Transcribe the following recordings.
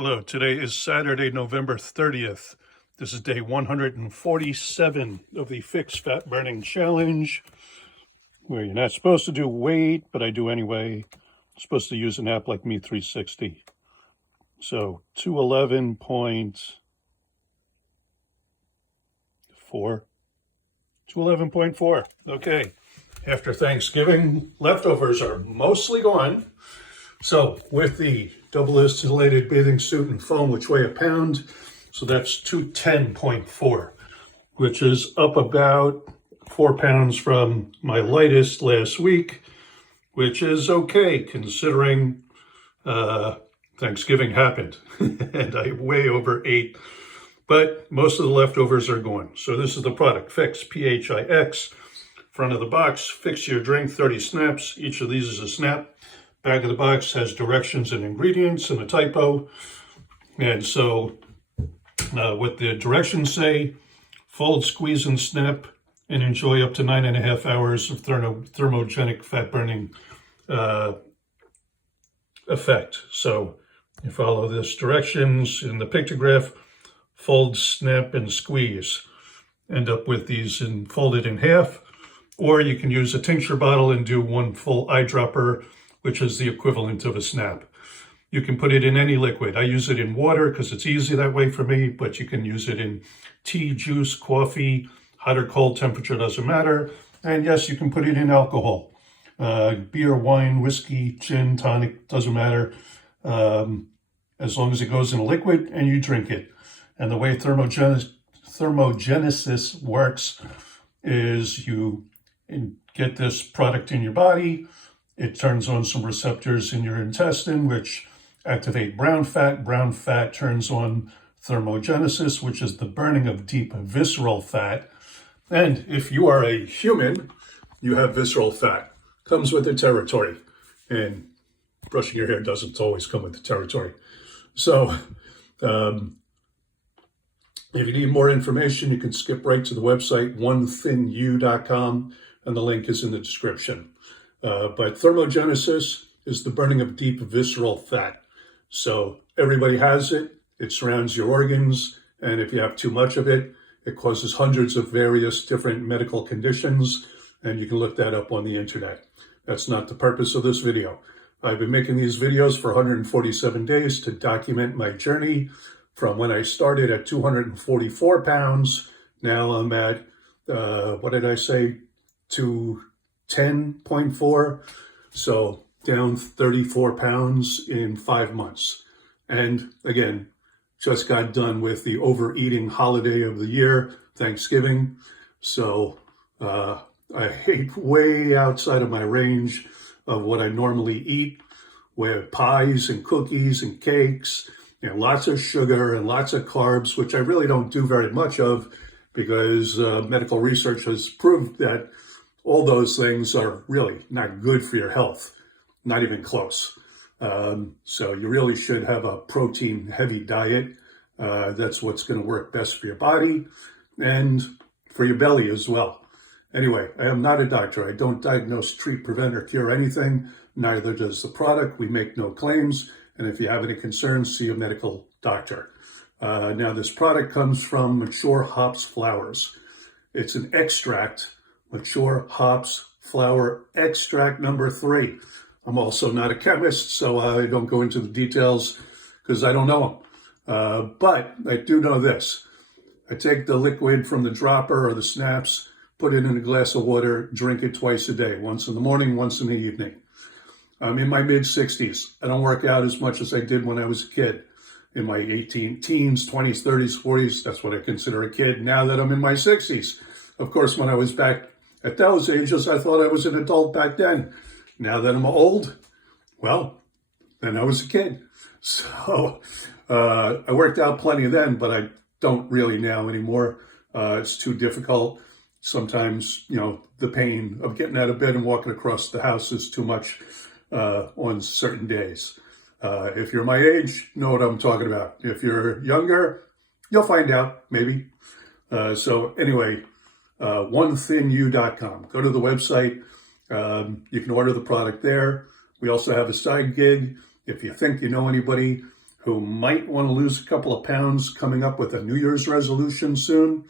Hello, today is Saturday, November 30th. This is day 147 of the pHix Fat Burning Challenge, where you're not supposed to do weight, but I do anyway. I'm supposed to use an app like Me360. So 211.4. 211.4. Okay. After Thanksgiving, leftovers are mostly gone. So with the double insulated bathing suit and foam, which weigh a pound, so that's 210.4, which is up about 4 pounds from my lightest last week, which is okay considering Thanksgiving happened and I weigh over 8, but most of the leftovers are gone. So this is the product, pHix, pHix, front of the box, fix your drink, 30 snaps. Each of these is a snap. Back of the box has directions and ingredients and a typo. And so what the directions say, fold, squeeze, and snap, and enjoy up to 9.5 hours of thermogenic fat burning effect. So you follow this directions in the pictograph, fold, snap, and squeeze. End up with these folded in half, or you can use a tincture bottle and do one full eyedropper, which is the equivalent of a snap. You can put it in any liquid. I use it in water because it's easy that way for me, but you can use it in tea, juice, coffee, hot or cold temperature, doesn't matter. And yes, you can put it in alcohol. Beer, wine, whiskey, gin, tonic, doesn't matter. As long as it goes in a liquid and you drink it. And the way thermogenesis works is you get this product in your body. It turns on some receptors in your intestine, which activate brown fat. Brown fat turns on thermogenesis, which is the burning of deep visceral fat. And if you are a human, you have visceral fat. Comes with the territory. And brushing your hair doesn't always come with the territory. So if you need more information, you can skip right to the website, onethinyou.com, and the link is in the description. But thermogenesis is the burning of deep visceral fat. So everybody has it. It surrounds your organs. And if you have too much of it, it causes hundreds of various different medical conditions. And you can look that up on the internet. That's not the purpose of this video. I've been making these videos for 147 days to document my journey from when I started at 244 pounds. Now I'm at, what did I say, 210.4, so down 34 pounds in 5 months. And again, just got done with the overeating holiday of the year, Thanksgiving. So I ate way outside of my range of what I normally eat, with pies and cookies and cakes, lots of sugar and lots of carbs, which I really don't do very much of because medical research has proved that all those things are really not good for your health, not even close. So you really should have a protein-heavy diet. That's what's going to work best for your body and for your belly as well. Anyway, I am not a doctor. I don't diagnose, treat, prevent, or cure anything. Neither does the product. We make no claims. And if you have any concerns, see a medical doctor. Now, this product comes from mature hops flowers. It's an extract. Mature hops flower extract number 3. I'm also not a chemist, so I don't go into the details because I don't know them. But I do know this. I take the liquid from the dropper or the snaps, put it in a glass of water, drink it twice a day, once in the morning, once in the evening. I'm in my mid-60s. I don't work out as much as I did when I was a kid. In my teens, 20s, 30s, 40s, that's what I consider a kid now that I'm in my 60s. Of course, when I was back at those ages, I thought I was an adult back then. Now that I'm old, well, then I was a kid. So I worked out plenty then, but I don't really now anymore. It's too difficult. Sometimes, the pain of getting out of bed and walking across the house is too much on certain days. If you're my age, you know what I'm talking about. If you're younger, you'll find out, maybe. So anyway, onethinyou.com. Go to the website. You can order the product there. We also have a side gig. If you think you know anybody who might want to lose a couple of pounds coming up with a New Year's resolution soon.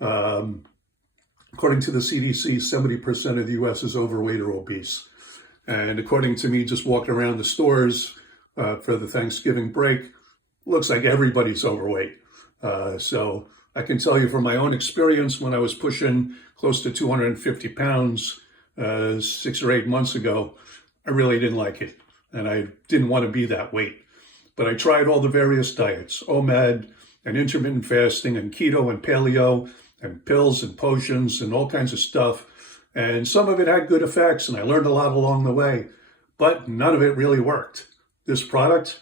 According to the CDC, 70% of the U.S. is overweight or obese. And according to me, just walking around the stores for the Thanksgiving break, looks like everybody's overweight. So I can tell you from my own experience, when I was pushing close to 250 pounds 6 or 8 months ago, I really didn't like it. And I didn't want to be that weight. But I tried all the various diets, OMAD and intermittent fasting and keto and paleo and pills and potions and all kinds of stuff. And some of it had good effects, and I learned a lot along the way, but none of it really worked. This product,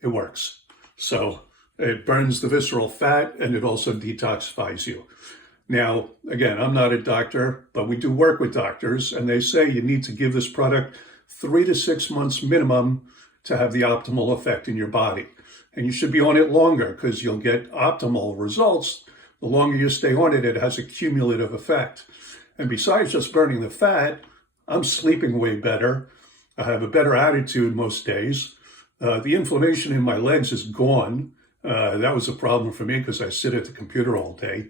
it works. So it burns the visceral fat, and it also detoxifies you. Now, again, I'm not a doctor, but we do work with doctors, and they say you need to give this product 3 to 6 months minimum to have the optimal effect in your body. And you should be on it longer because you'll get optimal results. The longer you stay on it, it has a cumulative effect. And besides just burning the fat, I'm sleeping way better. I have a better attitude most days. The inflammation in my legs is gone. That was a problem for me because I sit at the computer all day.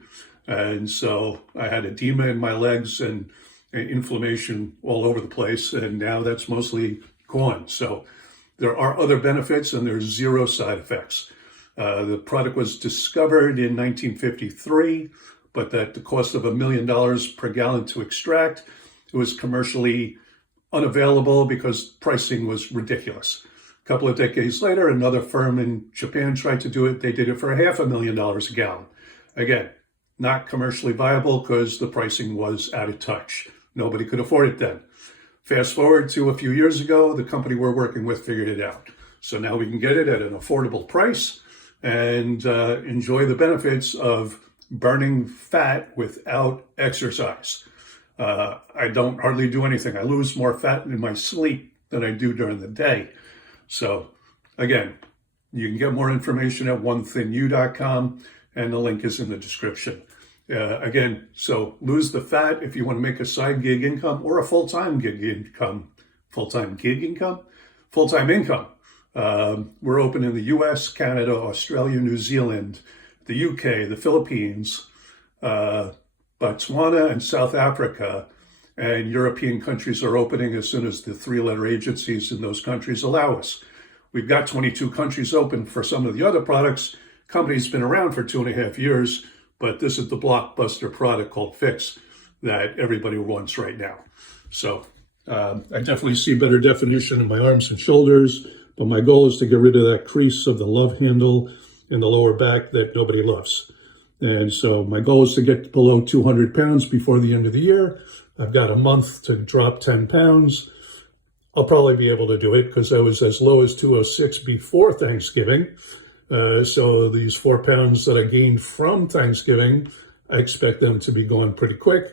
And so I had edema in my legs and inflammation all over the place. And now that's mostly gone. So there are other benefits and there's zero side effects. The product was discovered in 1953, but at the cost of $1 million per gallon to extract, it was commercially unavailable because pricing was ridiculous. A couple of decades later, another firm in Japan tried to do it. They did it for $500,000 a gallon. Again, not commercially viable because the pricing was out of touch. Nobody could afford it then. Fast forward to a few years ago, the company we're working with figured it out. So now we can get it at an affordable price and enjoy the benefits of burning fat without exercise. I don't hardly do anything. I lose more fat in my sleep than I do during the day. So again, you can get more information at onethinyou.com, and the link is in the description. Again, so lose the fat if you want to make a side gig income or a full-time gig income. Full-time gig income? Full-time income. We're open in the US, Canada, Australia, New Zealand, the UK, the Philippines, Botswana, and South Africa. And European countries are opening as soon as the 3-letter agencies in those countries allow us. We've got 22 countries open for some of the other products. Company's been around for 2.5 years, but this is the blockbuster product called pHix that everybody wants right now. So I definitely see better definition in my arms and shoulders, but my goal is to get rid of that crease of the love handle in the lower back that nobody loves. And so my goal is to get below 200 pounds before the end of the year. I've got a month to drop 10 pounds. I'll probably be able to do it because I was as low as 206 before Thanksgiving. So these 4 pounds that I gained from Thanksgiving, I expect them to be gone pretty quick.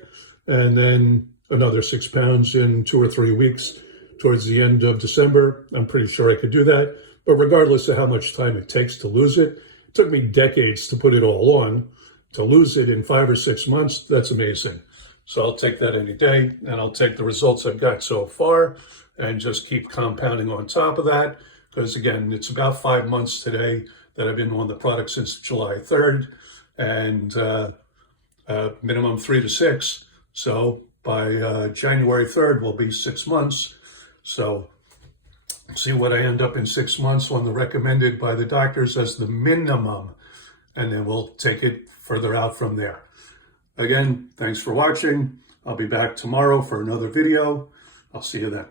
And then another 6 pounds in 2 or 3 weeks towards the end of December. I'm pretty sure I could do that. But regardless of how much time it takes to lose it, it took me decades to put it all on. To lose it in 5 or 6 months, that's amazing. So I'll take that any day, and I'll take the results I've got so far and just keep compounding on top of that. Because again, it's about 5 months today that I've been on the product since July 3rd, and minimum 3 to 6. So by January 3rd will be 6 months. So see what I end up in 6 months on the recommended by the doctors as the minimum, and then we'll take it further out from there. Again, thanks for watching. I'll be back tomorrow for another video. I'll see you then.